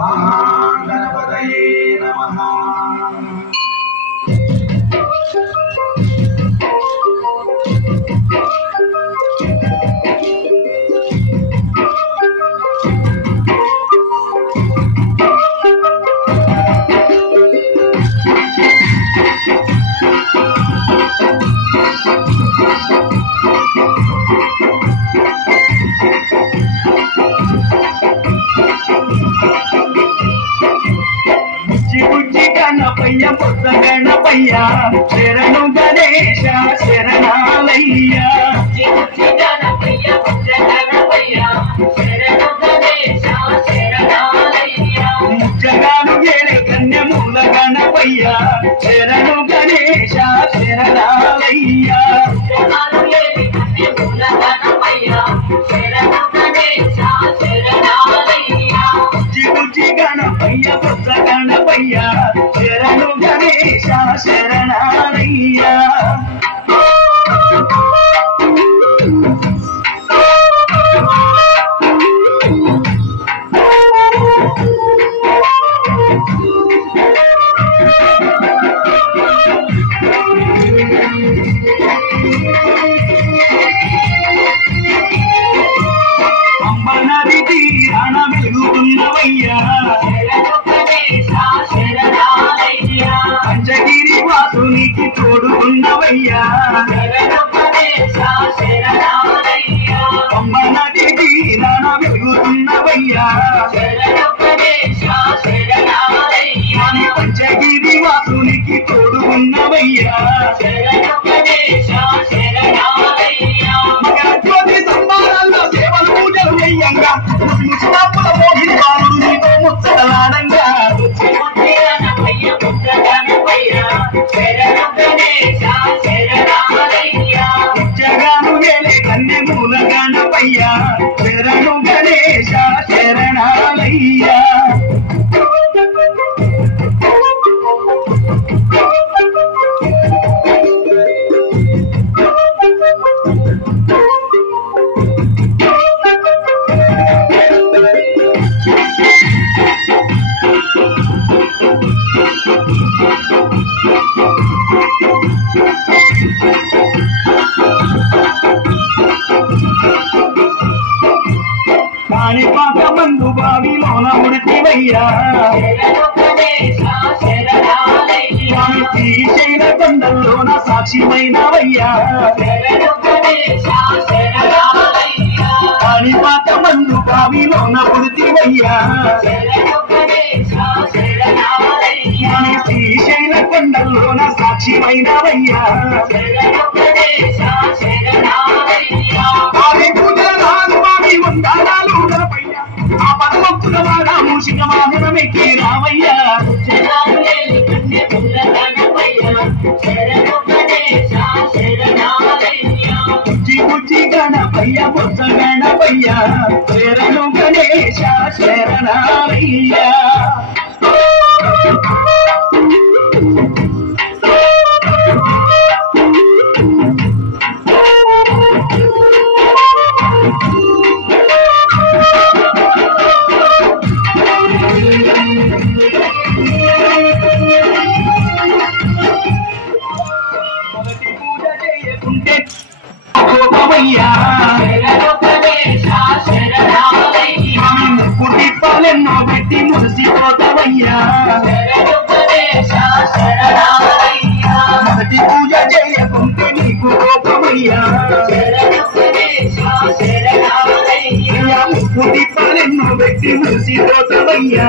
महागणपतये नमः। గణపయ్య పొద్ద గణపయ్య శరణు గణేశ శరణాలయ్య గణపయ్య పొద్ద గణపయ్య శరణు గణేశ శరణాలయ్య ముచ్చగాను గేలే కన్యమూల గణపయ్య శరణు గణేశ శరణాలయ్య కన్యమూల గణపయ్య శరణు గణేశ శరణాలయ్య బుజ్జి గణపయ్య పొద్ద గణపయ్య శరణు గణేశ శరణాలయ్య అంబనది తీరాన వెలుగుతున్నవయ్యా పంచగిరి వాసునికి తోడుకున్నవయ్యా అంబనది తీరాన వెలుగుతున్నవయ్యా పంచగిరి వాసునికి తోడుకున్నవయ్యా మకర జ్యోతి సంబారాల్లో సేవలు పూజలు చెయ్యంగా ముసిముసినాపుల మోహిని బాలుడు నీతో ముచ్చటలాడంగా జగాను గేలే కన్యమూల గణపయ్య శరణు గణేశ శరణాలయ్య కాణిపాక మందు బావిలోన ఉడితివయ్యా శ్రీశైల కొండల్లోన సాక్షిమైనవయ్యా కాణిపాక మందు బావిలోన ఉడితివయ్యా శ్రీశైల కొండల్లోన సాక్షిమైనవయ్యా ఉండాలు గణపయ్యా ఆ పదమొక్కుల వాడా మూషిక వాహనమెక్కి రామయ్యా బుజ్జి గణపయ్య బొత్స గణపయ్య శరణు గణేశ శరణాలయ్య మొదటి పూజ చేయకుంటే ముక్కు తిప్పాలెన్నో పెట్టి మురిసిపోతావయ్యా మొదటి పూజ చేయకుంటే నీకు కోపమయ్యా ముక్కు తిప్పాలెన్నో పెట్టి మురిసిపోతావయ్యా